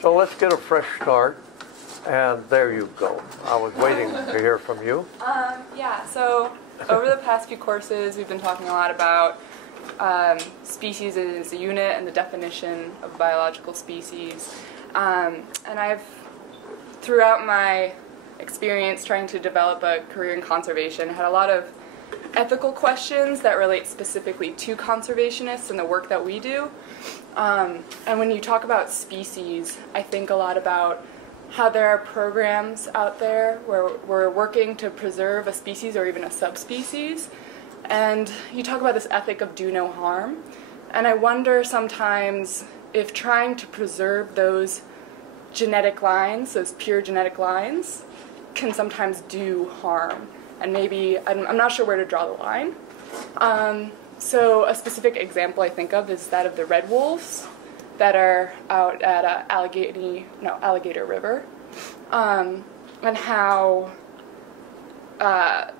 So let's get a fresh start. And there you go. I was waiting to hear from you. Yeah, so over the past few courses, we've been talking a lot about species as a unit and the definition of biological species. And I've, throughout my experience trying to develop a career in conservation, had a lot of ethical questions that relate specifically to conservationists and the work that we do. And when you talk about species, I think a lot about how there are programs out there where we're working to preserve a species or even a subspecies. And you talk about this ethic of do no harm. And I wonder sometimes if trying to preserve those genetic lines, those pure genetic lines, can sometimes do harm. And maybe, I'm not sure where to draw the line. So a specific example I think of is that of the red wolves that are out at Alligator River, and how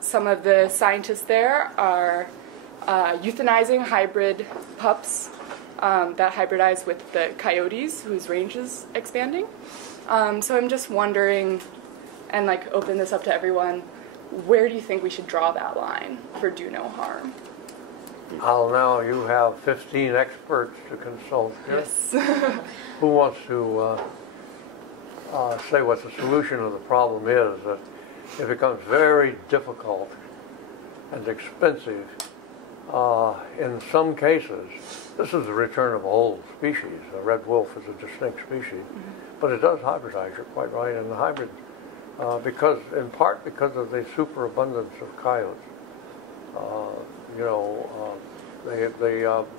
some of the scientists there are euthanizing hybrid pups that hybridize with the coyotes, whose range is expanding. So I'm just wondering, and like open this up to everyone, where do you think we should draw that line for do no harm? Al, now you have 15 experts to consult here. Yes. Who wants to say what the solution of the problem is? That it becomes very difficult and expensive. In some cases, this is the return of a whole species. A red wolf is a distinct species, but it does hybridize, you're quite right, and the hybrid, in part because of the superabundance of coyotes.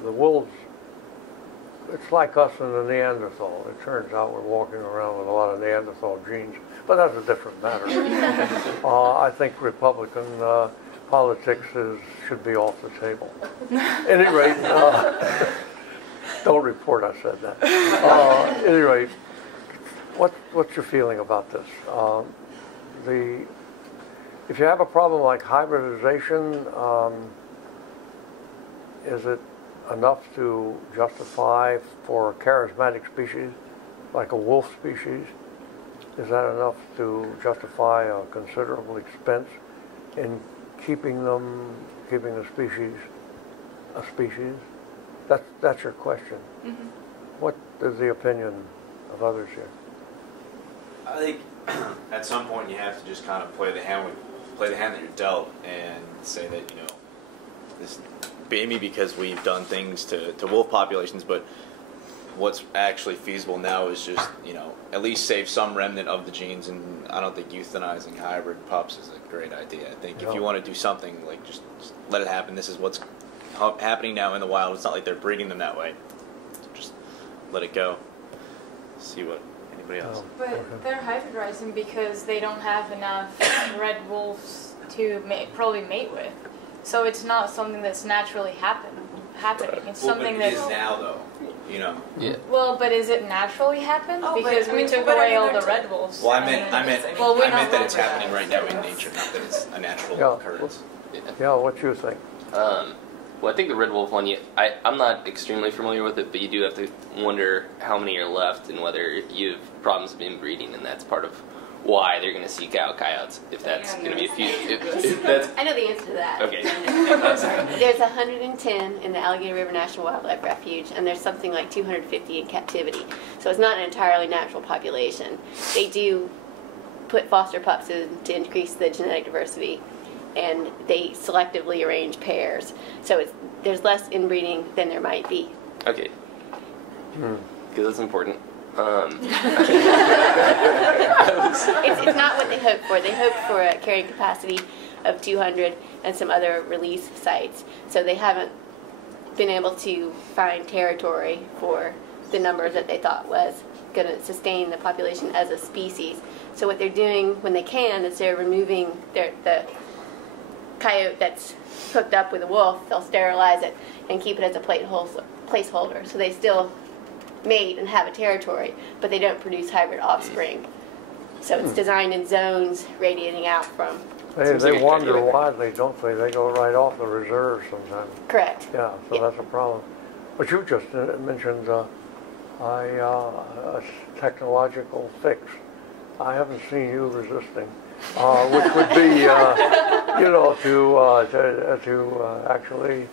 The wolves, it's like us and the Neanderthal. It turns out we're walking around with a lot of Neanderthal genes, but that's a different matter. I think Republican politics should be off the table. At any rate, don't report I said that. At any rate, what's your feeling about this? If you have a problem like hybridization, is it enough to justify for a charismatic species, like a wolf species? Is that enough to justify a considerable expense in keeping the species a species? That's your question. Mm-hmm. What is the opinion of others here? I think at some point you have to just kind of play the hand that you're dealt, and say that, this maybe because we've done things to wolf populations, but what's actually feasible now is just, at least save some remnant of the genes, and I don't think euthanizing hybrid pups is a great idea. I think if you want to do something, like just let it happen. This is what's happening now in the wild. It's not like they're breeding them that way. So just let it go. See what anybody else. But they're hybridizing because they don't have enough red wolves to probably mate with. So it's not something that's naturally happening. It's something but it is now, though. Yeah. Well, but is it naturally happen? Because we took away all the red wolves. Well, I meant that it's happening right now in nature, not that it's a natural occurrence. Yeah, what do you think? Well, I think the red wolf one, I'm not extremely familiar with it, but you do have to wonder how many are left and whether you have problems with inbreeding, and that's part of why they're going to seek out coyotes, if that's going to be a few. If that's, I know the answer to that. Okay. I'm sorry. There's 110 in the Alligator River National Wildlife Refuge, and there's something like 250 in captivity. So it's not an entirely natural population. They do put foster pups in to increase the genetic diversity, and they selectively arrange pairs. So there's less inbreeding than there might be. Okay. Because that's important. It's not what they hoped for. They hoped for a carrying capacity of 200 and some other release sites. So they haven't been able to find territory for the numbers that they thought was going to sustain the population as a species. So what they're doing when they can is they're removing the coyote that's hooked up with a wolf. They'll sterilize it and keep it as a placeholder. So they still mate and have a territory, but they don't produce hybrid offspring. So it's designed in zones radiating out from. They wander widely, don't they? They go right off the reserve sometimes. Correct. Yeah, so that's a problem. But you just mentioned a technological fix. I haven't seen you resisting, which would be, you know, to actually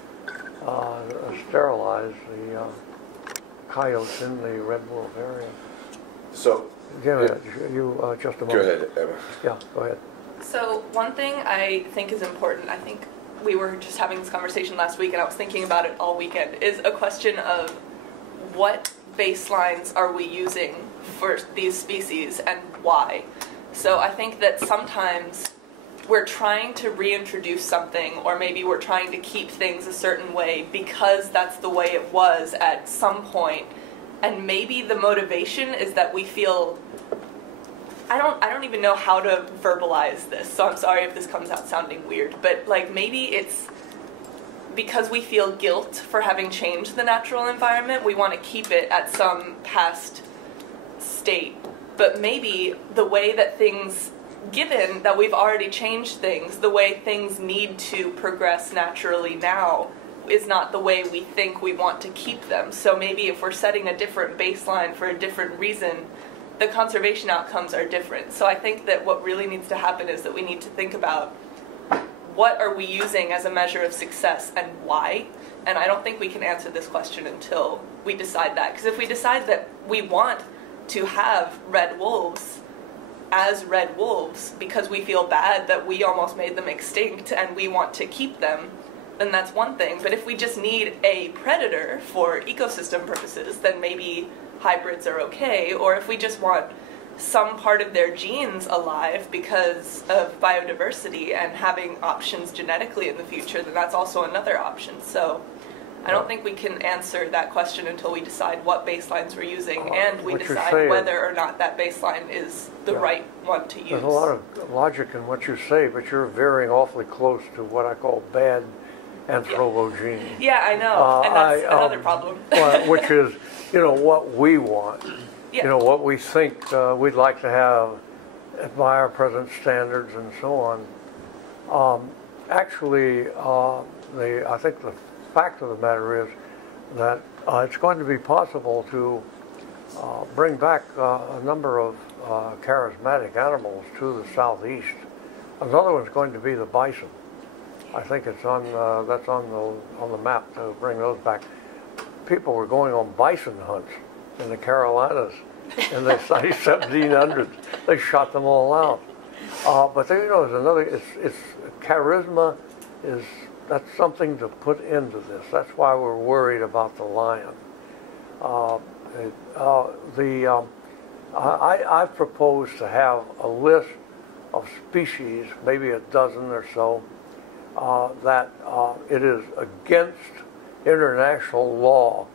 sterilize the coyotes in the red wolf area. So, Give it, you just a moment. go ahead, Emma. Yeah, go ahead. So one thing I think is important, I think we were just having this conversation last week and I was thinking about it all weekend, is a question of what baselines are we using for these species and why. So I think that sometimes we're trying to reintroduce something, or maybe we're trying to keep things a certain way because that's the way it was at some point, and maybe the motivation is that we feel, I don't even know how to verbalize this, so I'm sorry if this comes out sounding weird, but like maybe it's because we feel guilt for having changed the natural environment, we want to keep it at some past state. But maybe the way that things, given that we've already changed things, the way things need to progress naturally now is not the way we think we want to keep them. So maybe if we're setting a different baseline for a different reason, the conservation outcomes are different. So I think that what really needs to happen is that we need to think about what are we using as a measure of success and why? And I don't think we can answer this question until we decide that. Because if we decide that we want to have red wolves as red wolves because we feel bad that we almost made them extinct and we want to keep them, then that's one thing. But if we just need a predator for ecosystem purposes, then maybe hybrids are okay. Or if we just want some part of their genes alive because of biodiversity and having options genetically in the future, then that's also another option. So I don't think we can answer that question until we decide what baselines we're using and we decide whether or not that baseline is the right one to use. There's a lot of logic in what you say, but you're veering awfully close to what I call bad anthropogeny. Yeah, I know, and that's another problem. Which is, you know, what we want. Yeah. You know, what we think we'd like to have by our present standards and so on. Actually, I think the fact of the matter is that it's going to be possible to bring back a number of charismatic animals to the southeast. Another one's going to be the bison. I think it's on that's on the map to bring those back. People were going on bison hunts in the Carolinas in the 1700s. They shot them all out. But there, you know, there's another. It's charisma is. That's something to put into this. That's why we're worried about the lion. I propose to have a list of species, maybe a dozen or so, that it is against international law,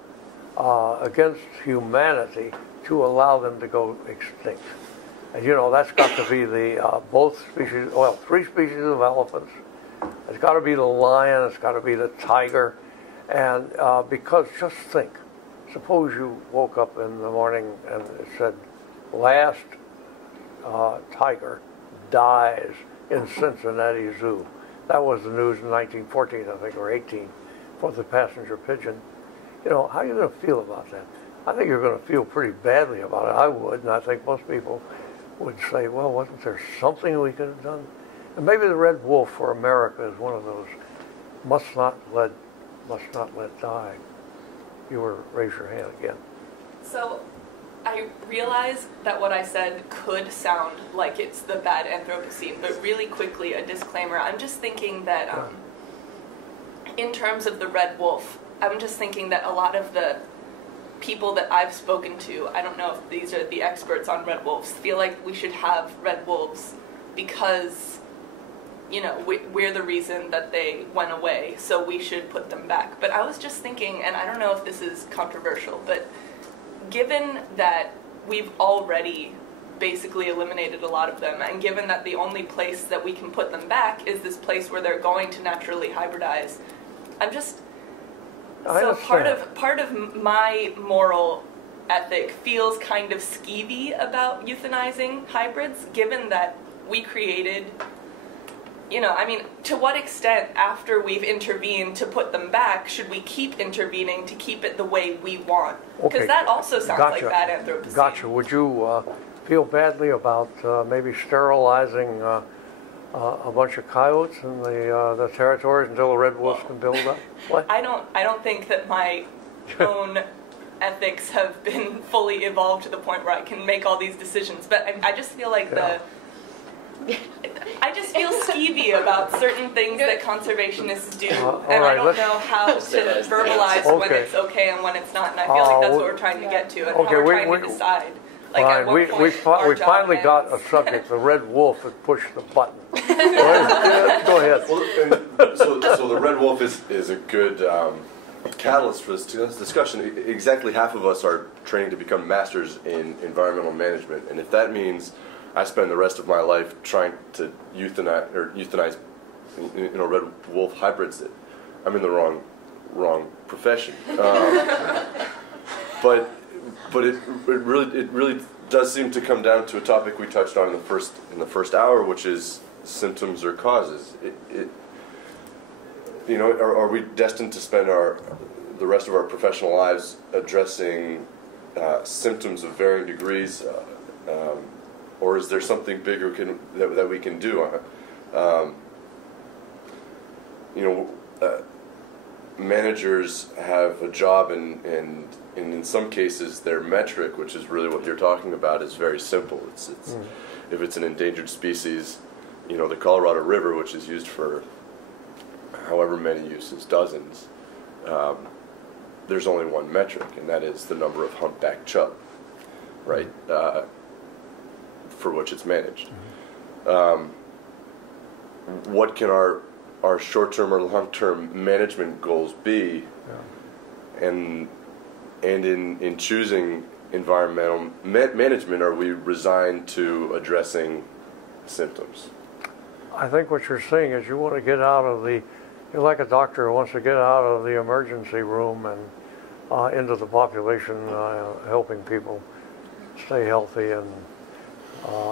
against humanity, to allow them to go extinct. And you know, that's got to be the both species, well, 3 species of elephants. It's got to be the lion, it's got to be the tiger, and because just think, suppose you woke up in the morning and it said, last tiger dies in Cincinnati Zoo. That was the news in 1914, I think, or 18, for the passenger pigeon. You know, how are you going to feel about that? I think you're going to feel pretty badly about it. I would, and I think most people would say, well, wasn't there something we could have done? And maybe the red wolf for America is one of those must not let die. You were raise your hand again. So I realize that what I said could sound like it's the bad Anthropocene, but really quickly, a disclaimer. I'm just thinking that in terms of the red wolf, I'm just thinking that a lot of the people that I've spoken to, I don't know if these are the experts on red wolves, feel like we should have red wolves because, you know, we're the reason that they went away, so we should put them back. But I was just thinking, and I don't know if this is controversial, but given that we've already basically eliminated a lot of them, and given that the only place that we can put them back is this place where they're going to naturally hybridize, I'm just... So part of my moral ethic feels kind of skeevy about euthanizing hybrids, given that we created I mean, to what extent, after we've intervened to put them back, should we keep intervening to keep it the way we want? Because Okay. that also sounds Gotcha. like bad Anthropocene. Gotcha. Would you feel badly about maybe sterilizing a bunch of coyotes in the territories until the red wolves can build up? What? I don't think that my own ethics have been fully evolved to the point where I can make all these decisions. But I just feel like I just feel skeevy about certain things that conservationists do, and I don't know how to verbalize when it's okay and when it's not. And I feel like that's what we're trying to get to, and how we're trying to decide. Like at what point we our job finally got ends. a subject. The red wolf had pushed the button. Go ahead. Well, so the red wolf is a good catalyst for this discussion. Exactly half of us are training to become masters in environmental management, and if that means I spend the rest of my life trying to euthanize red wolf hybrids, I'm in the wrong profession. But it really does seem to come down to a topic we touched on in the first hour, which is symptoms or causes. Are we destined to spend the rest of our professional lives addressing symptoms of varying degrees, or is there something bigger that we can do? Managers have a job, and in some cases their metric, which is really what you're talking about, is very simple. If it's an endangered species, the Colorado River, which is used for however many uses, dozens, there's only one metric, and that is the number of humpback chub, right? For which it's managed. What can our short-term or long-term management goals be? Yeah. And in choosing environmental management, are we resigned to addressing symptoms? I think what you're saying is you want to get out of you're like a doctor who wants to get out of the emergency room and into the population, helping people stay healthy and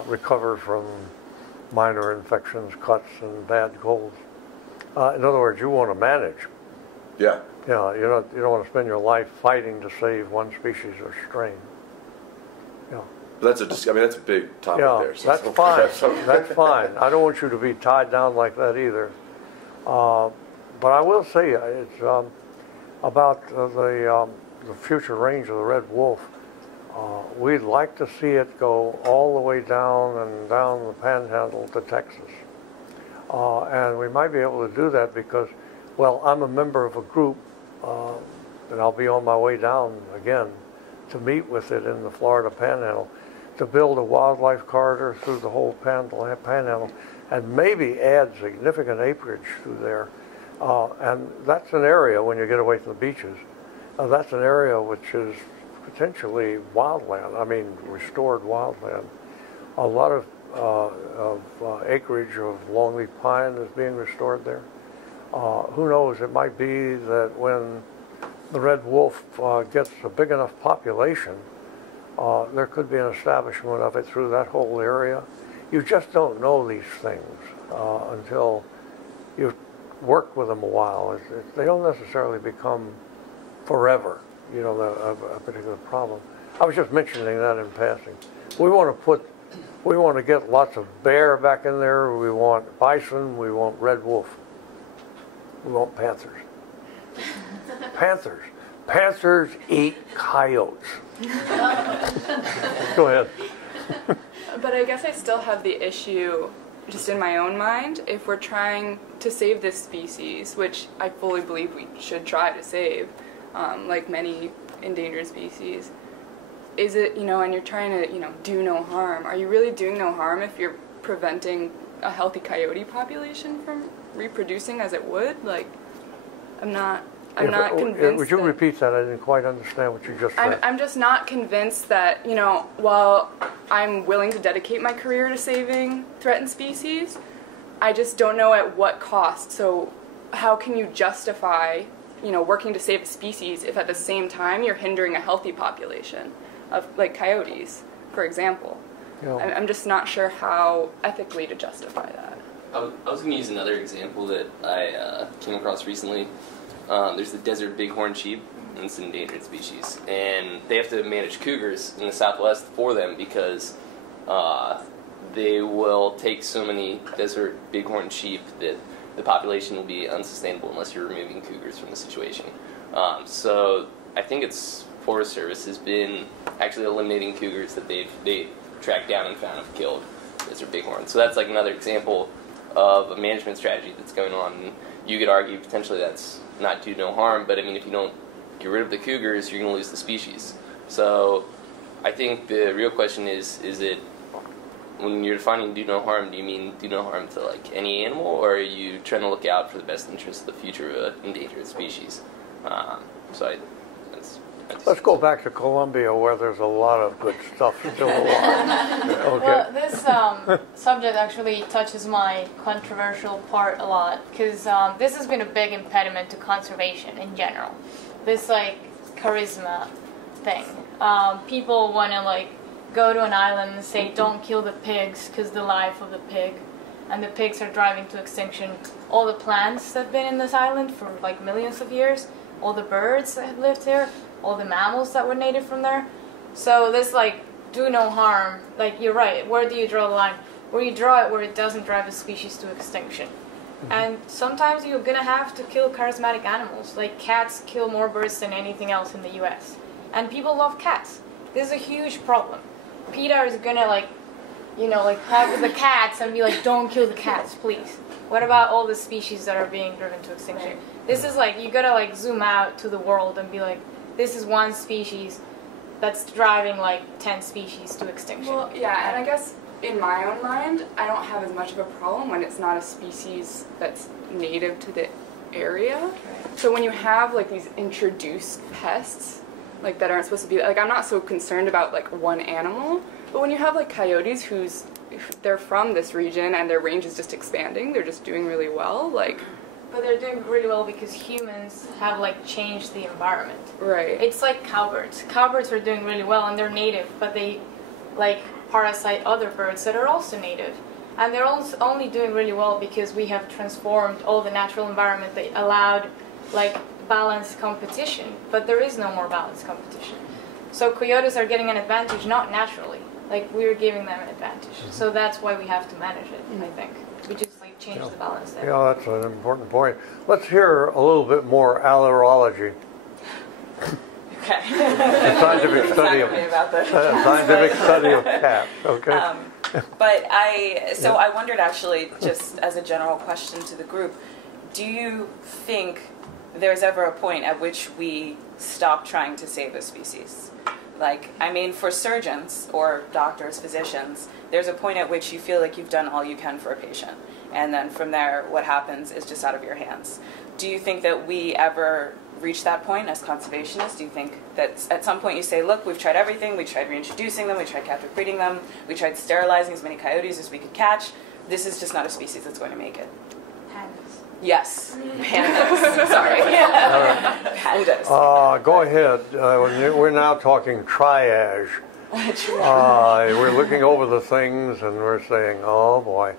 recover from minor infections, cuts, and bad colds. In other words, you want to manage. Yeah. Yeah, you don't want to spend your life fighting to save one species or strain. Yeah. That's a big topic there. So that's fine. That's fine. I don't want you to be tied down like that either. But I will say it's about the future range of the red wolf. We'd like to see it go all the way down the panhandle to Texas. And we might be able to do that because, well, I'm a member of a group, and I'll be on my way down again to meet with it in the Florida Panhandle to build a wildlife corridor through the whole panhandle and maybe add significant acreage through there. And that's an area, when you get away from the beaches, that's an area which is potentially wildland, restored wildland. A lot of acreage of longleaf pine is being restored there. Who knows, it might be that when the red wolf gets a big enough population, there could be an establishment of it through that whole area. You just don't know these things until you've worked with them a while. They don't necessarily become forever, a particular problem. I was just mentioning that in passing. We want to get lots of bear back in there. We want bison. We want red wolf. We want panthers. Panthers eat coyotes. Go ahead. But I guess I still have the issue just in my own mind. If we're trying to save this species, which I fully believe we should try to save, like many endangered species, is it, and you're trying to, do no harm. Are you really doing no harm if you're preventing a healthy coyote population from reproducing as it would? Like, I'm not convinced. Would you repeat that? I didn't quite understand what you just said. I'm just not convinced that, while I'm willing to dedicate my career to saving threatened species, I just don't know at what cost. So how can you justify, working to save a species if at the same time you're hindering a healthy population of, like, coyotes, for example? I'm just not sure how ethically to justify that. I was going to use another example that I came across recently. There's the desert bighorn sheep, and it's an endangered species. And they have to manage cougars in the Southwest for them because they will take so many desert bighorn sheep that the population will be unsustainable unless you're removing cougars from the situation. So I think it's Forest Service has been actually eliminating cougars that they tracked down and found have killed desert bighorn. So that's like another example of a management strategy that's going on. And you could argue potentially that's not do no harm, but I mean if you don't get rid of the cougars, you're going to lose the species. So I think the real question is it when you're defining do no harm, do you mean do no harm to like any animal, or are you trying to look out for the best interest of the future of an endangered species? Let's go back to Colombia where there's a lot of good stuff still alive. Okay. Well, this subject actually touches my controversial part a lot because this has been a big impediment to conservation in general. This like charisma thing. People want to like go to an island and say don't kill the pigs because the life of the pig, and the pigs are driving to extinction all the plants that have been in this island for like millions of years, all the birds that have lived here, all the mammals that were native from there. So this like do no harm, like you're right, where do you draw the line? Where you draw it where it doesn't drive a species to extinction. And sometimes you're gonna have to kill charismatic animals, like cats kill more birds than anything else in the US. And people love cats. This is a huge problem. PETA is gonna like, you know, like have the cats and be like, don't kill the cats, please. What about all the species that are being driven to extinction? This is like, you gotta like zoom out to the world and be like, this is one species that's driving like 10 species to extinction. Well, yeah, and I guess in my own mind, I don't have as much of a problem when it's not a species that's native to the area. Right. So when you have like these introduced pests, like that aren't supposed to be, like I'm not so concerned about like one animal, but when you have like coyotes they're from this region and their range is just expanding, they're just doing really well, like. But they're doing really well because humans have like changed the environment. Right. It's like cowbirds. Cowbirds are doing really well and they're native, but they like parasite other birds that are also native. And they're only doing really well because we have transformed all the natural environment that allowed like balanced competition, but there is no more balanced competition. So coyotes are getting an advantage not naturally, like we're giving them an advantage. So that's why we have to manage it, I think. We just like change the balance there. Yeah, that's an important point. Let's hear a little bit more allerology. Okay. Scientific study of scientific study of cats. Okay. But I wondered actually, just as a general question to the group, do you think there's ever a point at which we stop trying to save a species? Like, I mean, for surgeons or doctors, physicians, there's a point at which you feel like you've done all you can for a patient. And then from there, what happens is just out of your hands. Do you think that we ever reach that point as conservationists? Do you think that at some point you say, look, we've tried everything, we tried reintroducing them, we tried captive breeding them, we tried sterilizing as many coyotes as we could catch, this is just not a species that's going to make it? Pandas. Yes, pandas. Sorry. Pandas. Go ahead. We're now talking triage. We're looking over the things and we're saying, oh boy,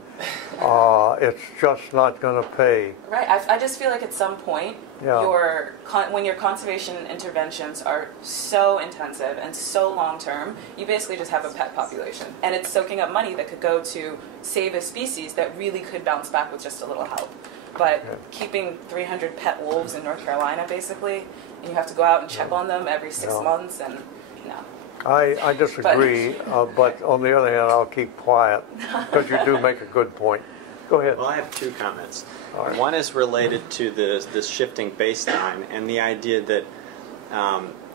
it's just not going to pay. Right. I just feel like at some point, when your conservation interventions are so intensive and so long-term, you basically just have a pet population. And it's soaking up money that could go to save a species that really could bounce back with just a little help. But keeping 300 pet wolves in North Carolina, basically, and you have to go out and check on them every 6 months, and no. I disagree, but on the other hand, I'll keep quiet because you do make a good point. Go ahead. Well, I have two comments. Right. One is related to this shifting baseline and the idea that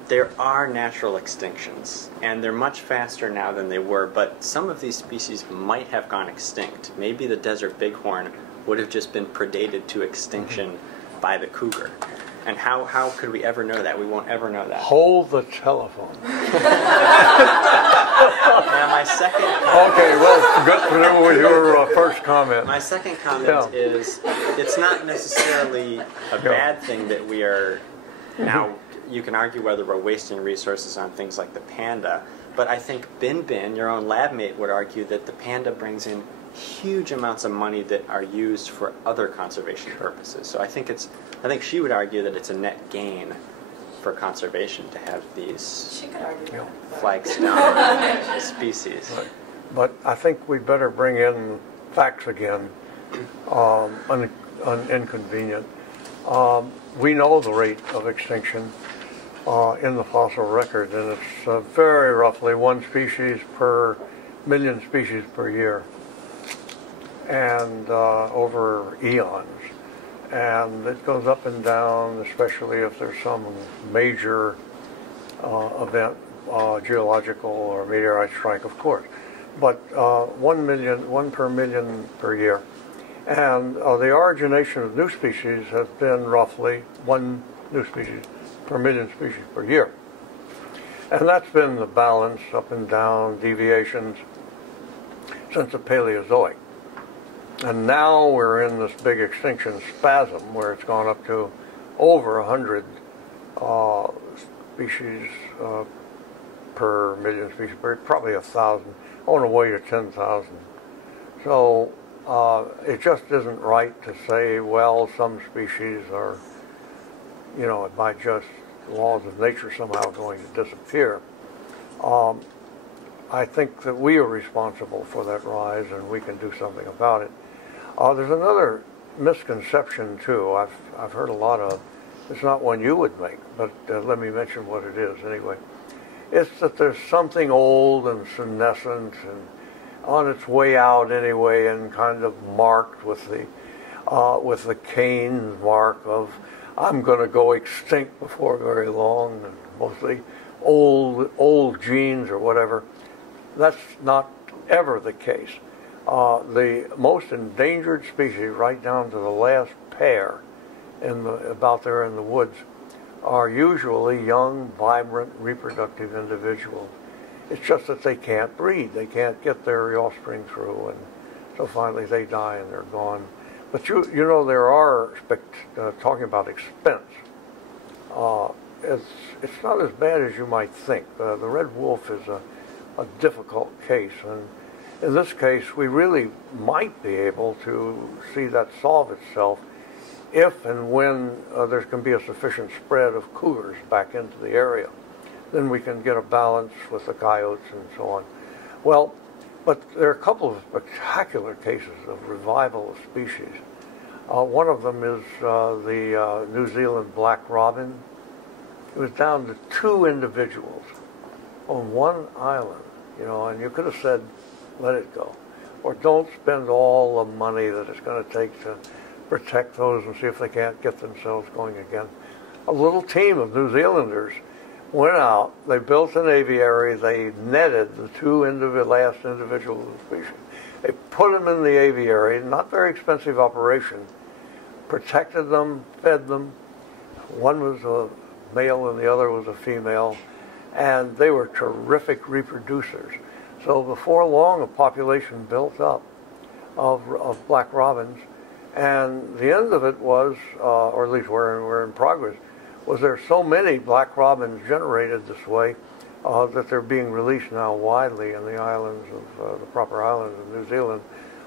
there are natural extinctions, and they're much faster now than they were, but some of these species might have gone extinct. Maybe the desert bighorn would have just been predated to extinction by the cougar. And how could we ever know that? We won't ever know that. Hold the telephone. Now my second comment, Okay, well, get through with your first comment. my second comment is it's not necessarily a bad thing that we are now. You can argue whether we're wasting resources on things like the panda, but I think Bin Bin, your own lab mate, would argue that the panda brings in huge amounts of money that are used for other conservation purposes. So I think she would argue that it's a net gain for conservation to have these She could argue that. flags down species. But I think we better bring in facts again, inconvenient. We know the rate of extinction in the fossil record, and it's very roughly 1 species per million species per year, and over eons. And it goes up and down, especially if there's some major event, geological or meteorite strike, of course. But 1 per million per year. And the origination of new species has been roughly 1 new species per million species per year. And that's been the balance, up and down, deviations, since the Paleozoic. And now we're in this big extinction spasm where it's gone up to over 100 species per million species, probably 1,000, on the way to 10,000. So it just isn't right to say, well, some species are, by just laws of nature somehow going to disappear. I think that we are responsible for that rise, and we can do something about it. There's another misconception too. I've heard a lot of. It's not one you would make, but let me mention what it is anyway. It's that there's something old and senescent and on its way out anyway, and kind of marked with the Cain mark of I'm going to go extinct before very long, and mostly old genes or whatever. That's not ever the case. The most endangered species, right down to the last pair about there in the woods, are usually young, vibrant, reproductive individuals. It's just that they can't breed. They can't get their offspring through, and so finally they die and they're gone. But you know there are, talking about expense, it's not as bad as you might think. The red wolf is a difficult case, and in this case we really might be able to see that solve itself if and when there can be a sufficient spread of cougars back into the area. Then we can get a balance with the coyotes and so on. Well, but there are a couple of spectacular cases of revival of species. One of them is the New Zealand black robin. It was down to 2 individuals on one island, and you could have said, let it go. Or don't spend all the money that it's going to take to protect those and see if they can't get themselves going again. A little team of New Zealanders went out, they built an aviary, they netted the 2 last individuals of the species. They put them in the aviary, not very expensive operation, protected them, fed them. One was a male and the other was a female, and they were terrific reproducers. So before long, a population built up of black robins, and the end of it was, or at least we're in progress, was there so many black robins generated this way that they're being released now widely in the islands of the proper islands of New Zealand.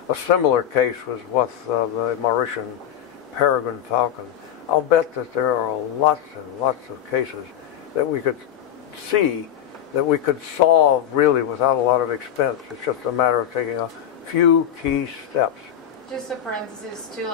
A similar case was with the Mauritian peregrine falcon. I'll bet that there are lots and lots of cases that we could see that we could solve really without a lot of expense. It's just a matter of taking a few key steps. Just a parenthesis to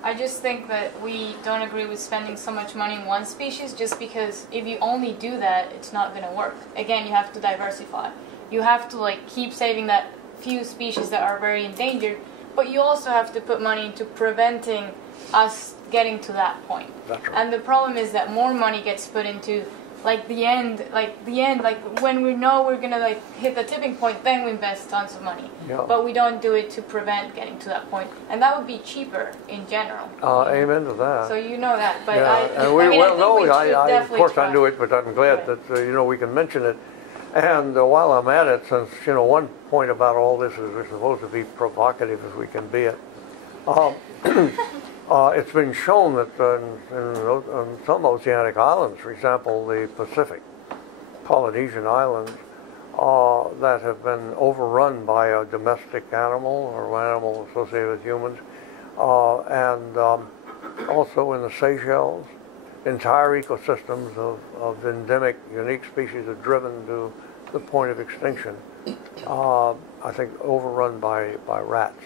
I just think that we don't agree with spending so much money in one species, just because if you only do that, it's not going to work. Again, you have to diversify. You have to keep saving that few species that are very endangered, but you also have to put money into preventing us getting to that point. That's right. And the problem is that more money gets put into the end, when we know we're gonna hit the tipping point, then we invest tons of money. Yeah. But we don't do it to prevent getting to that point, and that would be cheaper in general. Amen to that. So you know that, but yeah. Of course I knew it, but I'm glad that we can mention it. And while I'm at it, since one point about all this is we're supposed to be provocative as we can be it. It's been shown that in some oceanic islands, for example, the Pacific, Polynesian islands, that have been overrun by a domestic animal or animal associated with humans, and also in the Seychelles, entire ecosystems of endemic, unique species are driven to the point of extinction. I think overrun by rats.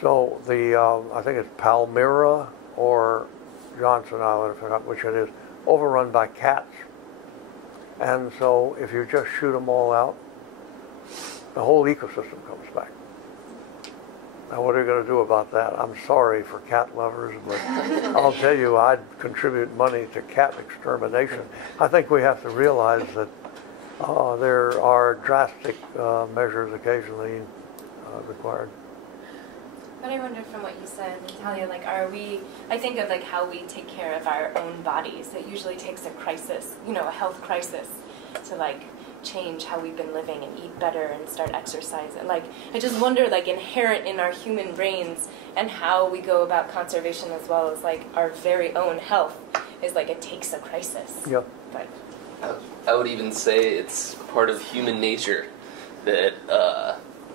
So I think it's Palmyra or Johnson Island, I forgot which it is, overrun by cats. And so if you just shoot them all out, the whole ecosystem comes back. Now what are you going to do about that? I'm sorry for cat lovers, but I'll tell you, I'd contribute money to cat extermination. I think we have to realize that there are drastic measures occasionally required. But I wonder from what you said, Natalia, like, I think of like how we take care of our own bodies. It usually takes a crisis, a health crisis to like change how we've been living and eat better and start exercising. Like, I just wonder, like, inherent in our human brains and how we go about conservation as well as like our very own health is like it takes a crisis. Yep. But I would even say it's part of human nature that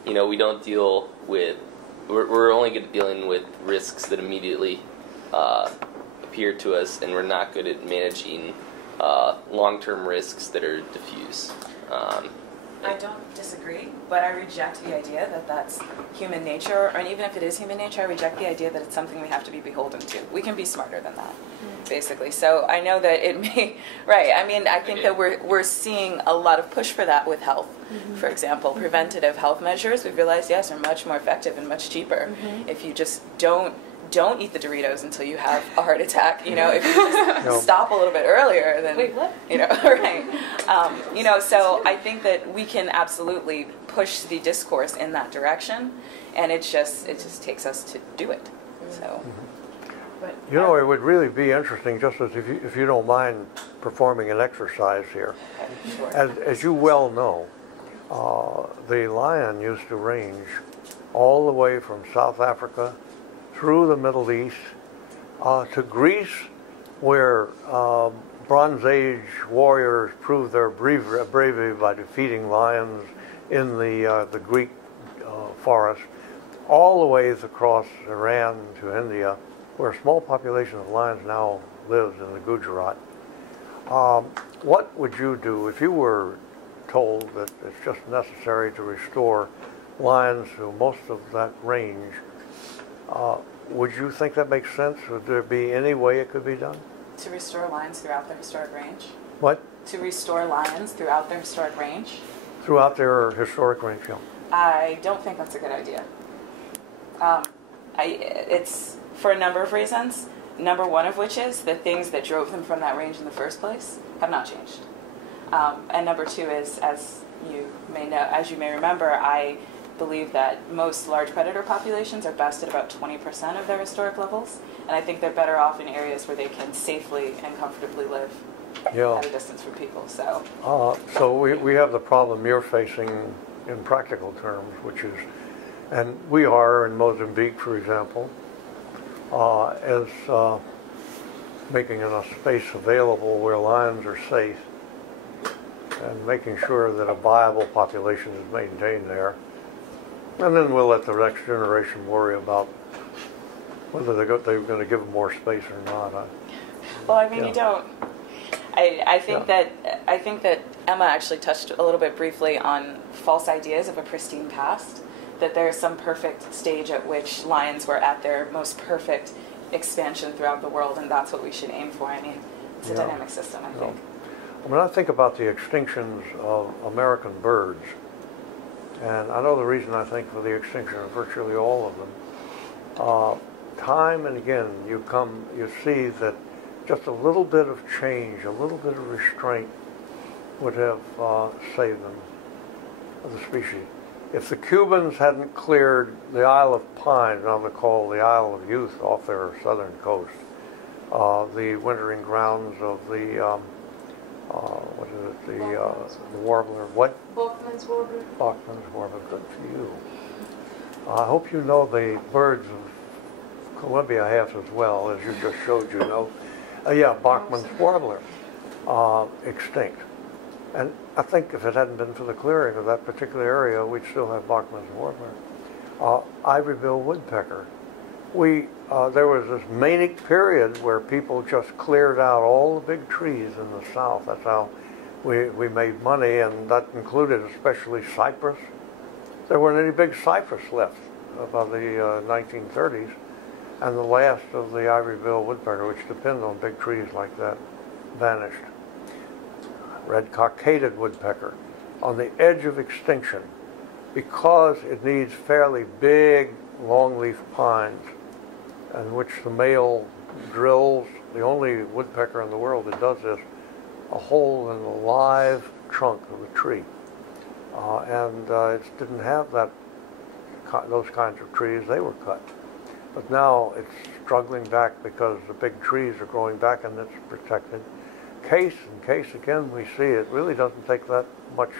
we don't deal with. We're only good at dealing with risks that immediately appear to us, and we're not good at managing long-term risks that are diffuse. I don't disagree, but I reject the idea that that's human nature, and even if it is human nature, I reject the idea that it's something we have to be beholden to. We can be smarter than that, basically. So I know that it may, right, I mean, I think that we're seeing a lot of push for that with health. For example, preventative health measures, we've realized, yes, are much more effective and much cheaper. If you just don't eat the Doritos until you have a heart attack. If you just stop a little bit earlier, then wait, what? right. So I think that we can absolutely push the discourse in that direction, and it just takes us to do it. So, but, it would really be interesting, just as if you don't mind performing an exercise here. sure. As you well know, the lion used to range all the way from South Africa through the Middle East to Greece, where Bronze Age warriors proved their bravery by defeating lions in the Greek forest, all the ways across Iran to India, where a small population of lions now lives in the Gujarat. What would you do if you were told that it's just necessary to restore lions to most of that range? Would you think that makes sense? Would there be any way it could be done? To restore lions throughout their historic range? What? To restore lions throughout their historic range? Throughout their historic range, yeah. I don't think that's a good idea. It's for a number of reasons. Number one of which is the things that drove them from that range in the first place have not changed. And number two is, as you may remember, I believe that most large predator populations are best at about 20% of their historic levels, and I think they're better off in areas where they can safely and comfortably live at a distance from people. So we have the problem you're facing in practical terms, which is, and we are in Mozambique, for example, is making enough space available where lions are safe and making sure that a viable population is maintained there. And then we'll let the next generation worry about whether they're going to give them more space or not. Well, I mean, you don't. I think that Emma actually touched a little bit briefly on false ideas of a pristine past. That there's some perfect stage at which lions were at their most perfect expansion throughout the world, and that's what we should aim for. I mean, it's a dynamic system, I think. When I think about the extinctions of American birds, and I know the reason I think for the extinction of virtually all of them, time and again you see that just a little bit of change, a little bit of restraint would have saved them, the species. If the Cubans hadn't cleared the Isle of Pine, now they're called the Isle of Youth off their southern coast, the wintering grounds of the the warbler. What? Bachman's warbler. Bachman's warbler. Good for you. I hope you know the birds of Columbia have as well, as you just showed. Yeah, Bachman's warbler, extinct. And I think if it hadn't been for the clearing of that particular area, we'd still have Bachman's warbler. Ivory-billed woodpecker. There was this manic period where people just cleared out all the big trees in the south. That's how we made money, and that included especially cypress. There weren't any big cypress left by the 1930s, and the last of the ivory-billed woodpecker, which depend on big trees like that, vanished. Red cockaded woodpecker, on the edge of extinction, because it needs fairly big longleaf pines, in which the male drills, the only woodpecker in the world that does this, a hole in the live trunk of the tree. It didn't have those kinds of trees. They were cut. But now it's struggling back because the big trees are growing back and it's protected. Case again, we see it really doesn't take that much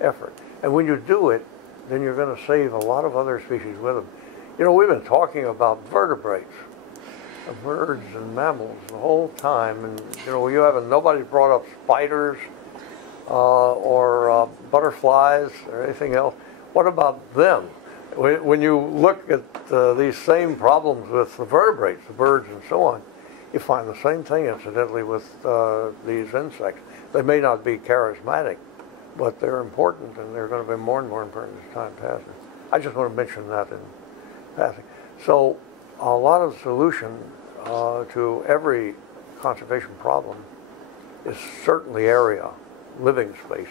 effort. And when you do it, then you're going to save a lot of other species with them. You know, we've been talking about vertebrates, birds and mammals the whole time, and you know, nobody brought up spiders or butterflies or anything else. What about them? When you look at these same problems with the vertebrates, the birds and so on, you find the same thing, incidentally, with these insects. They may not be charismatic, but they're important, and they're going to be more and more important as time passes. I just want to mention that in passing. So a lot of the solution to every conservation problem is certainly area, living space.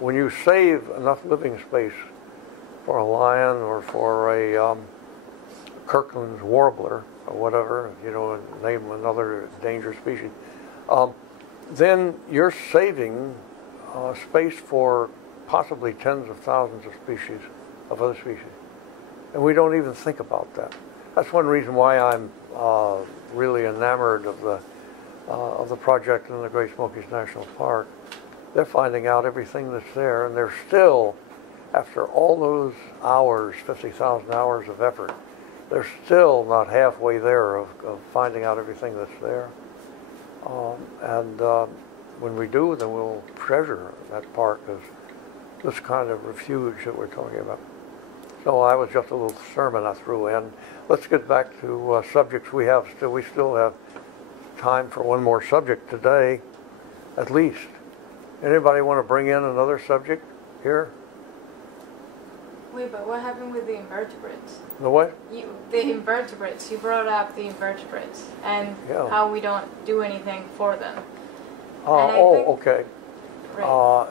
When you save enough living space for a lion or for a Kirkland's warbler or whatever, you know, name another dangerous species, then you're saving space for possibly tens of thousands of species, of other species. And we don't even think about that. That's one reason why I'm really enamored of the project in the Great Smokies National Park. They're finding out everything that's there, and they're still, after all those hours, 50,000 hours of effort, they're still not halfway there of finding out everything that's there. When we do, then we'll treasure that park as this kind of refuge that we're talking about. So I was just a little sermon I threw in. Let's get back to subjects we still have time for one more subject today, at least. Anybody want to bring in another subject here? Wait, but what happened with the invertebrates? The what? The invertebrates. You brought up the invertebrates and how we don't do anything for them. Okay. Right.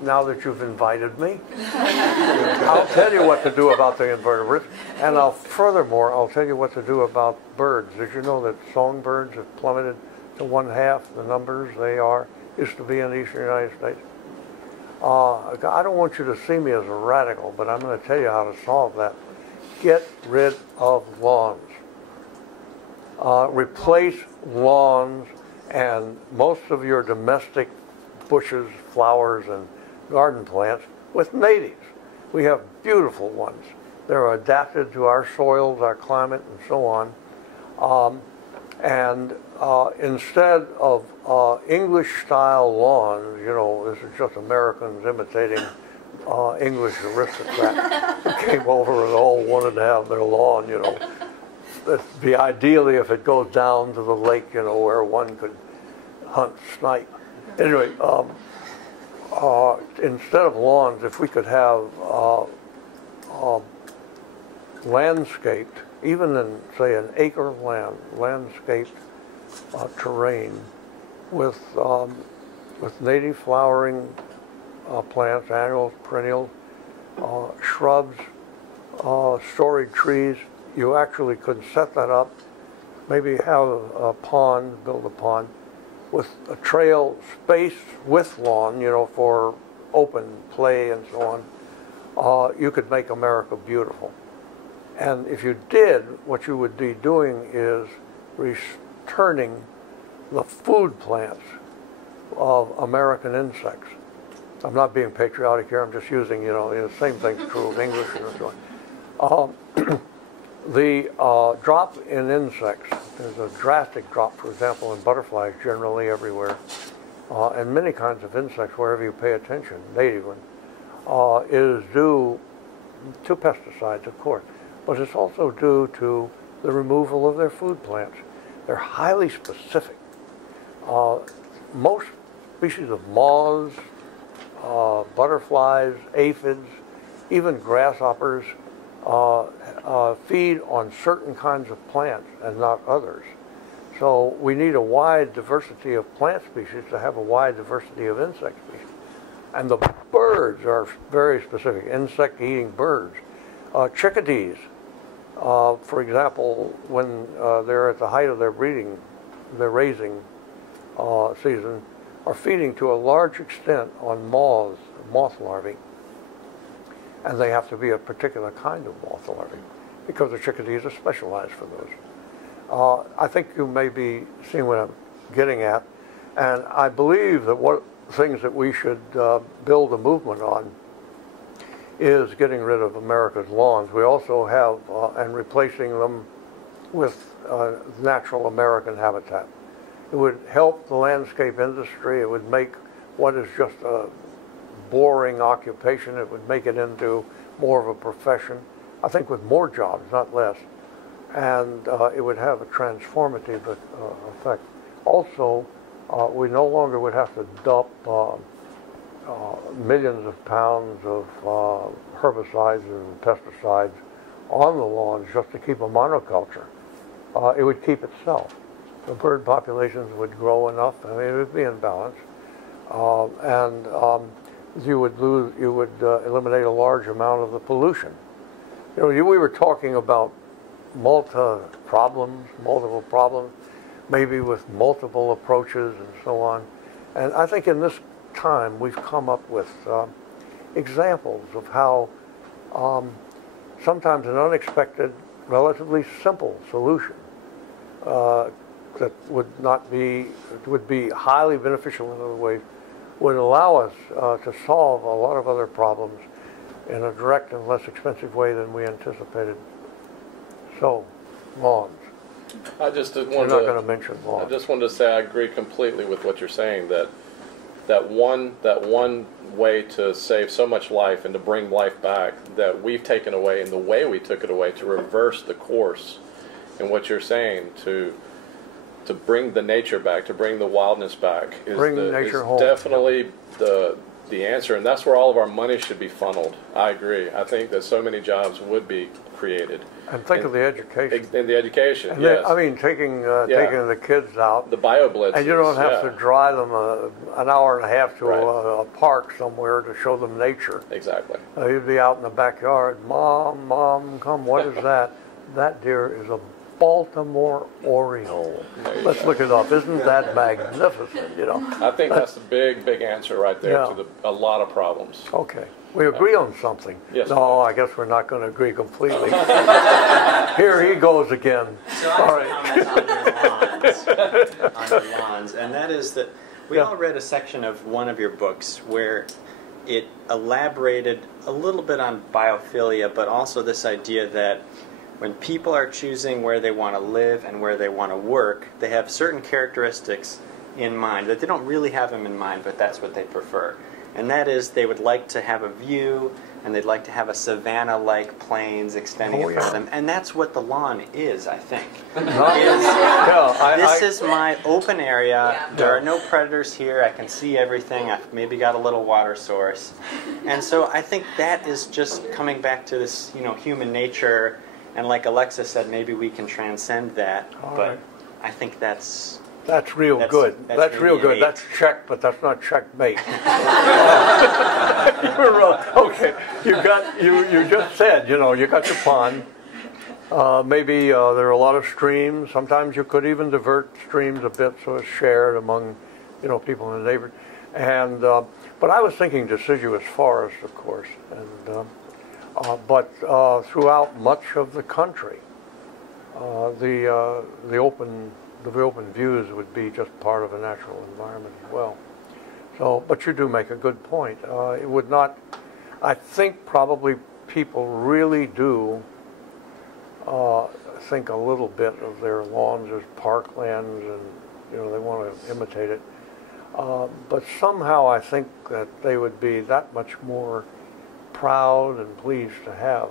Now that you've invited me, I'll tell you what to do about the invertebrates, and furthermore, I'll tell you what to do about birds. Did you know that songbirds have plummeted to 1/2 the numbers they used to be in the eastern United States? I don't want you to see me as a radical, but I'm going to tell you how to solve that. Get rid of lawns. Replace lawns and most of your domestic bushes, flowers, and garden plants with natives. We have beautiful ones. They're adapted to our soils, our climate, and so on. Instead of English-style lawns, you know, this is just Americans imitating English aristocrats who came over and all wanted to have their lawn, you know. It'd be ideally if it goes down to the lake, you know, where one could hunt snipe. Anyway, instead of lawns, if we could have landscaped, even in, say, an acre of land, landscaped terrain with native flowering plants, annuals, perennials, shrubs, storied trees. You actually could set that up, maybe have a pond, build a pond, with a trail space with lawn, you know, for open play and so on. You could make America beautiful. And if you did, what you would be doing is returning the food plants of American insects. I'm not being patriotic here, I'm just using, you know, the same thing's true of English and so on. The drop in insects, there's a drastic drop, for example, in butterflies generally everywhere. and many kinds of insects, wherever you pay attention, native ones, is due to pesticides, of course, but it's also due to the removal of their food plants. They're highly specific. Most species of moths, butterflies, aphids, even grasshoppers feed on certain kinds of plants and not others. So we need a wide diversity of plant species to have a wide diversity of insect species. And the birds are very specific, insect-eating birds. Chickadees, for example, when they're at the height of their raising season, are feeding to a large extent on moth larvae. And they have to be a particular kind of moth larvae because the chickadees are specialized for those. I think you may be seeing what I'm getting at, and I believe that one of the things that we should build a movement on is getting rid of America's lawns. We also have, and replacing them with natural American habitat. It would help the landscape industry. It would make what is just a boring occupation, it would make it into more of a profession. I think with more jobs, not less. And it would have a transformative effect. Also, we no longer would have to dump millions of pounds of herbicides and pesticides on the lawns just to keep a monoculture. It would keep itself. The bird populations would grow enough, I mean, it would be in balance. You would eliminate a large amount of the pollution. You know, we were talking about multiple problems, maybe with multiple approaches and so on. And I think in this time we've come up with examples of how sometimes an unexpected, relatively simple solution that would be highly beneficial in other ways would allow us to solve a lot of other problems in a direct and less expensive way than we anticipated. So, lawns. I just wanted We're not going to mention lawns. I just wanted to say I agree completely with what you're saying, that one way to save so much life and to bring life back that we've taken away, and the way we took it away, to reverse the course, and what you're saying, to bring the nature back, to bring the wildness back, is definitely the answer, and that's where all of our money should be funneled. I agree. I think that so many jobs would be created. And think of the education. In the education, and yes. I mean, taking the kids out. The bio-blitzes. And you don't have to drive them an hour and a half to a park somewhere to show them nature. Exactly. You'd be out in the backyard. Mom, come, what is that? That, dear, is a Baltimore Oriole. Let's look it up. Isn't that magnificent, you know? I think that's the big answer right there to a lot of problems. Okay. We agree on something. Yes. No, I guess we're not going to agree completely. Here he goes again. So I have a comment on your lawns, and that is that we all read a section of one of your books where it elaborated a little bit on biophilia, but also this idea that when people are choosing where they want to live and where they want to work, they have certain characteristics in mind, that they don't really have them in mind, but that's what they prefer. And that is, they would like to have a view, and they'd like to have a savanna-like plains extending in front of them. And that's what the lawn is, I think. This is my open area. There are no predators here. I can see everything. I've maybe got a little water source. And so I think that is just coming back to this, human nature. And like Alexa said, maybe we can transcend that. But I think that's real good. That's real good. That's check, but that's not checkmate. Okay, you just said, you got your pond. Maybe there are a lot of streams. Sometimes you could even divert streams a bit so it's shared among, people in the neighborhood. And but I was thinking deciduous forest, of course, and but throughout much of the country, the open views would be just part of a natural environment as well. So, but you do make a good point. It would not, I think probably people really do think a little bit of their lawns as parklands, and they want to imitate it. But somehow I think that they would be that much more proud and pleased to have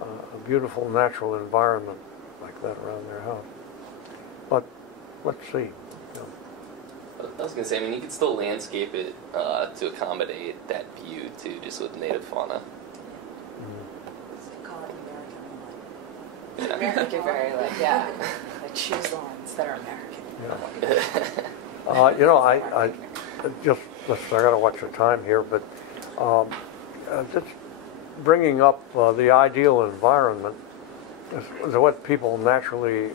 a beautiful natural environment like that around their house. But let's see. I was going to say, I mean, you could still landscape it to accommodate that view too, just with native fauna. Call it American. American, very like, yeah. Like choose the ones that are American. Yeah. You know, I just, listen, I got to watch the time here, but just bringing up the ideal environment is what people naturally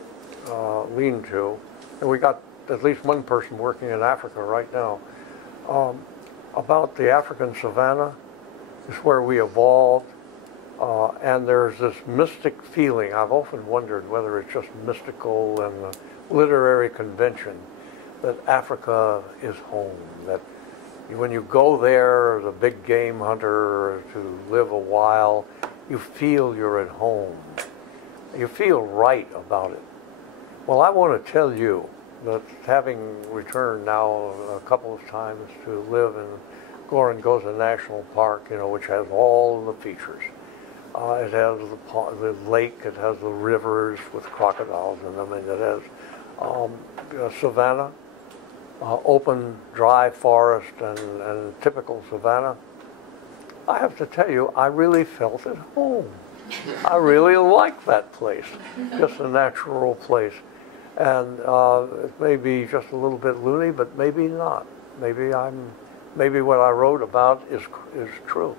lean to. And we got at least one person working in Africa right now. About the African savanna is where we evolved, and there's this mystic feeling. I've often wondered whether it's just mystical and the literary convention that Africa is home, that when you go there as a big game hunter to live a while, you feel you're at home. You feel right about it. Well, I want to tell you that having returned now a couple of times to live in Gorongosa National Park, you know, which has all the features. It has the lake, it has the rivers with crocodiles in them, and it has savanna, open, dry forest, and typical savanna. I have to tell you, I really felt at home. I really like that place, just a natural place. And it may be just a little bit loony, but maybe not. Maybe what I wrote about is true.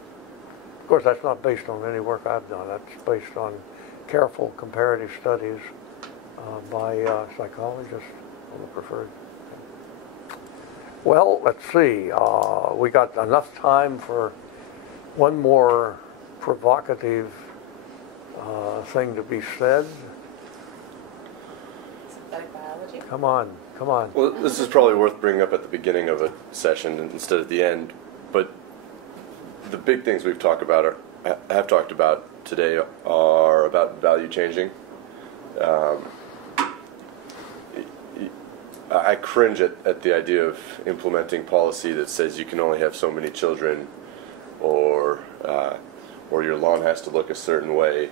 Of course, that's not based on any work I've done. That's based on careful comparative studies by psychologists on the preferred. Well, let's see. We got enough time for one more provocative thing to be said. Synthetic biology? Come on. Well, this is probably worth bringing up at the beginning of a session instead of the end. But the big things we've talked about have talked about today are about value changing. I cringe at the idea of implementing policy that says you can only have so many children, or your lawn has to look a certain way,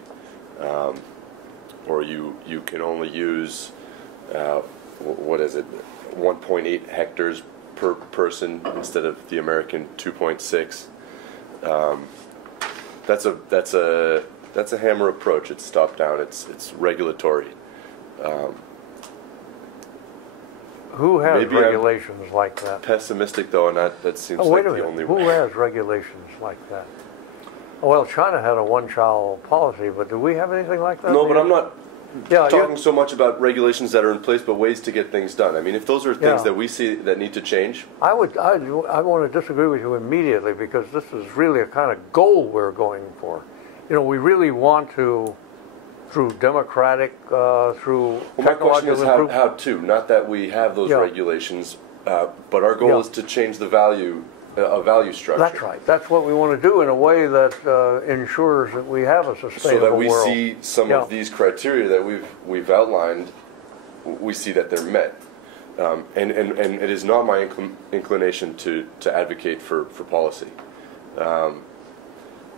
or you can only use 1.8 hectares per person instead of the American 2.6. That's a hammer approach. It's top down. It's regulatory. Who has Maybe regulations like that? Pessimistic though, and that seems like the only Who way. has regulations like that? Well, China had a one-child policy, but do we have anything like that? No, but I'm not Yeah, talking so much about regulations that are in place, but ways to get things done. I mean, if those are things that we see that need to change. I want to disagree with you immediately, because this is really a kind of goal we're going for. You know, we really want to, through democratic, through my question is technological how to, not that we have those regulations, but our goal is to change the value structure. That's right. That's what we want to do in a way that ensures that we have a sustainable world. So that we see some of these criteria that we've outlined, we see that they're met. And it is not my inclination to advocate for policy.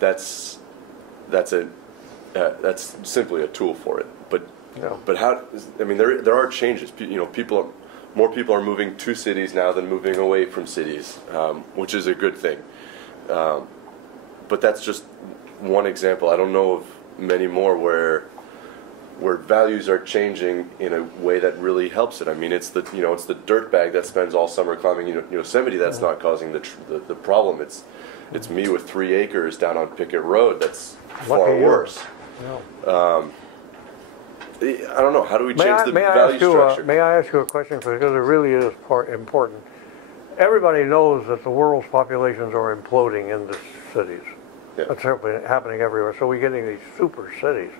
That's simply a tool for it. But how? I mean, there are changes. You know, more people are moving to cities now than moving away from cities, which is a good thing. But that's just one example. I don't know of many more where values are changing in a way that really helps it. I mean, it's the dirt bag that spends all summer climbing Yosemite that's not causing the problem. It's me with 3 acres down on Pickett Road that's far worse. I don't know. How do we change the value structure? May I ask you a question? Because it really is important. Everybody knows that the world's populations are imploding in the cities. Yeah. That's happening everywhere. So we're getting these super cities.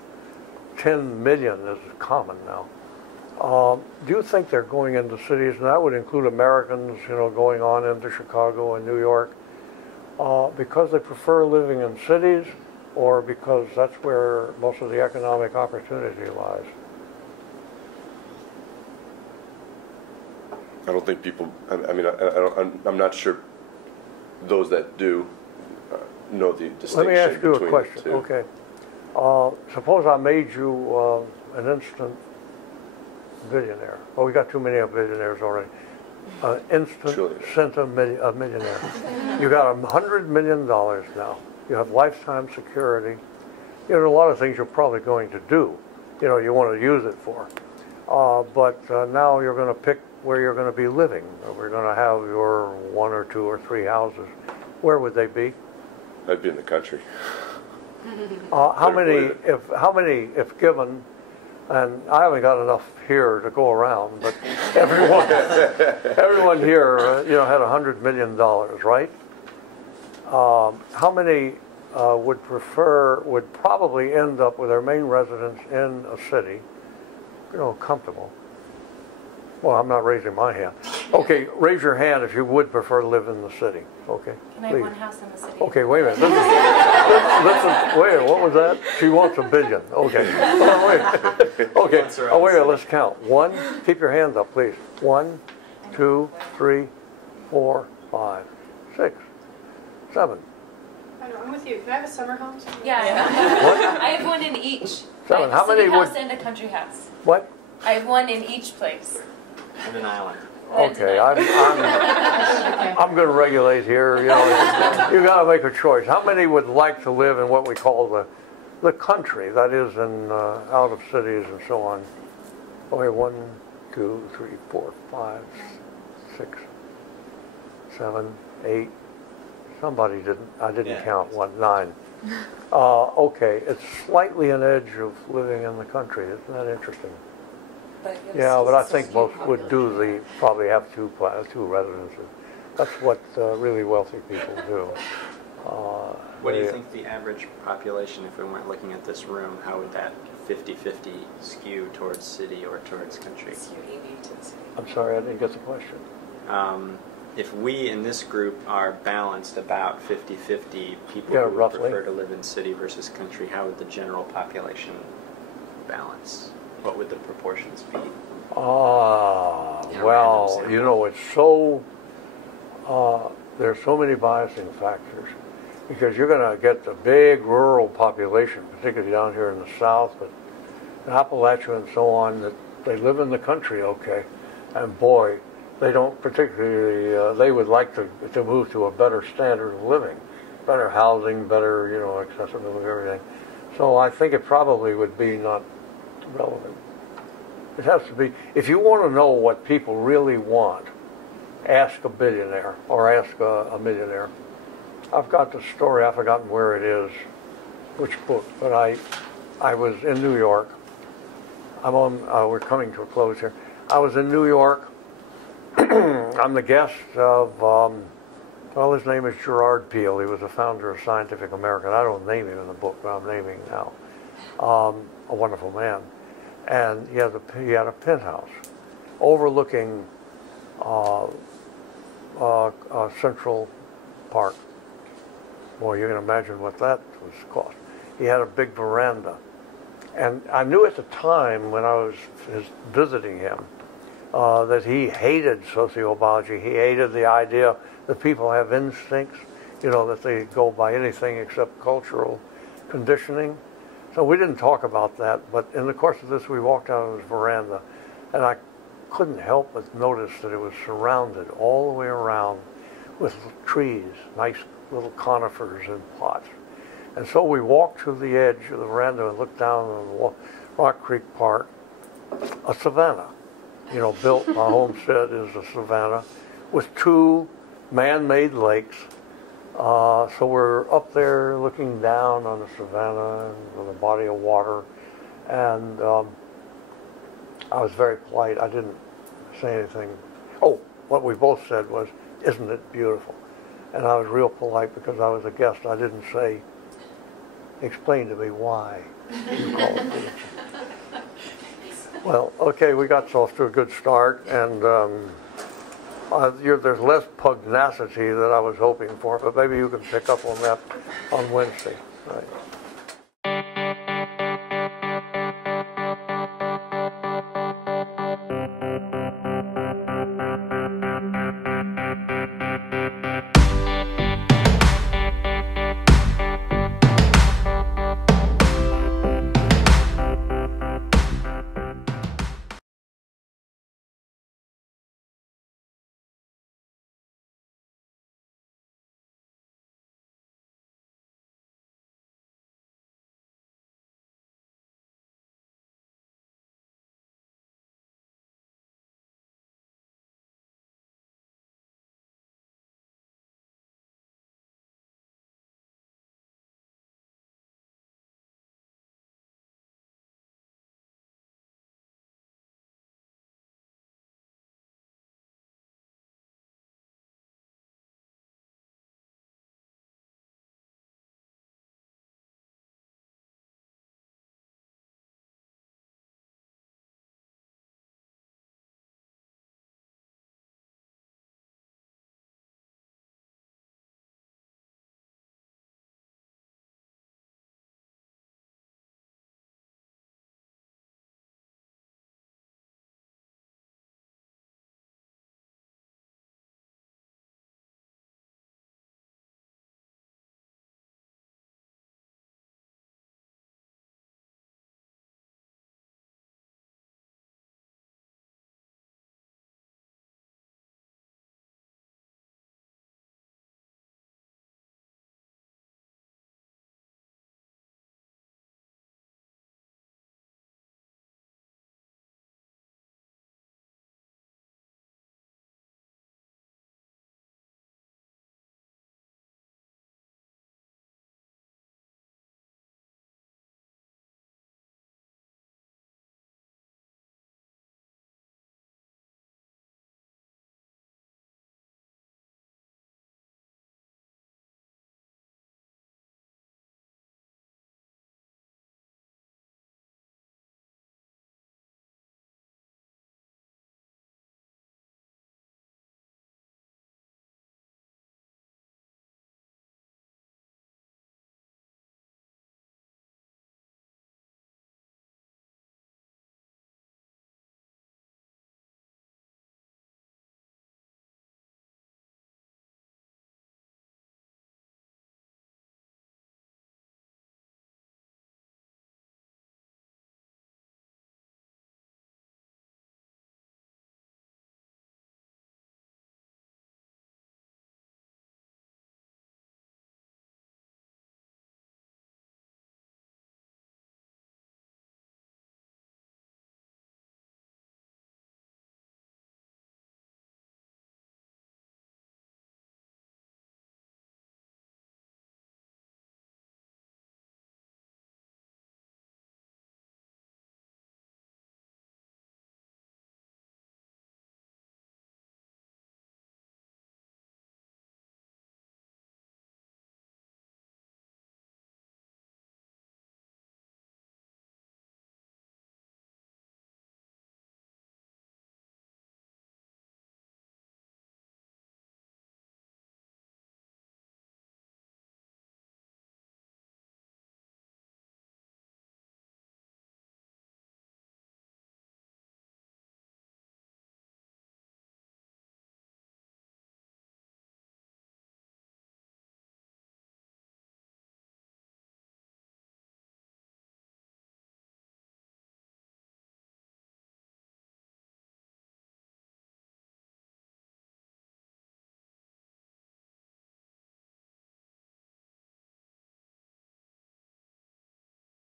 10 million is common now. Do you think they're going into cities, and that would include Americans, going on into Chicago and New York, because they prefer living in cities, or because that's where most of the economic opportunity lies? I don't think people. I mean, I'm not sure those that do know the distinction. Let me ask you a between question. the two. Okay. Suppose I made you an instant billionaire. Oh, we got too many of billionaires already. Instant Trillionaire. a millionaire. You got $100 million now. You have lifetime security. You know, a lot of things you're probably going to do. You know, you want to use it for. But now you're going to pick where you're going to be living. We're going to have your 1 or 2 or 3 houses. Where would they be? I'd be in the country. How many, if given, and I haven't got enough here to go around, but everyone here, you know, had $100 million, right? How many would probably end up with their main residence in a city, you know, comfortable? Well, I'm not raising my hand. Okay, raise your hand if you would prefer to live in the city. Okay, Can I have one house in the city? Okay, wait a minute. Listen, wait, what was that? She wants $1 billion. Okay. Oh, wait. Okay. Oh, wait, let's count. 1, keep your hands up, please. 1, 2, 3, 4, 5, 6, 7. I'm with you. Can I have a summer home? Yeah. What? I have one in each. 7. How City many house would? and a country house. What? I have one in each place. And an island. Okay, I'm going to regulate here. You know, you got to make a choice. How many would like to live in what we call the country? That is, in out of cities and so on. Okay, 1, 2, 3, 4, 5, 6, 7, 8. Somebody didn't. I didn't count. 1, 9. Okay, it's slightly an edge of living in the country. Isn't that interesting? Yeah, but I think most would probably have two residences. That's what really wealthy people do. What do you think the average population, if we weren't looking at this room, how would that 50-50 skew towards city or towards country? I'm sorry, I didn't get the question. If we in this group are balanced about 50-50 people Yeah, who roughly. prefer to live in city versus country, how would the general population balance? What would the proportions be? Well, you know, it's so, there's so many biasing factors because you're going to get the big rural population, particularly down here in the South, but in Appalachia and so on, that they live in the country, okay, and boy, they don't particularly, they would like to move to a better standard of living, better housing, better, you know, accessibility, everything. So I think it probably would be not relevant. It has to be, if you want to know what people really want, ask a billionaire or ask a millionaire. I've got the story, I've forgotten where it is, which book, but I was in New York. We're coming to a close here. I was in New York. I'm the guest of, well, his name is Gerard Peel. He was the founder of Scientific American. I don't name him in the book, but I'm naming now. A wonderful man. And he had a penthouse overlooking Central Park. Boy, you can imagine what that was cost. He had a big veranda. And I knew at the time when I was visiting him that he hated sociobiology. He hated the idea that people have instincts, you know, that they go by anything except cultural conditioning. So we didn't talk about that, but in the course of this, we walked out of his veranda, and I couldn't help but notice that it was surrounded all the way around with trees, nice little conifers in pots. And so we walked to the edge of the veranda and looked down on Rock Creek Park, a savanna. You know, built, my homestead is a savanna, with 2 man-made lakes. So we're up there looking down on the savanna and on the body of water, and I was very polite. I didn't say anything. Oh, what we both said was, "Isn't it beautiful?" And I was real polite because I was a guest. I didn't say, "Explain to me why you call it beautiful." Well, okay, we got off to a good start, and there's less pugnacity that I was hoping for, but maybe you can pick up on that on Wednesday. Right.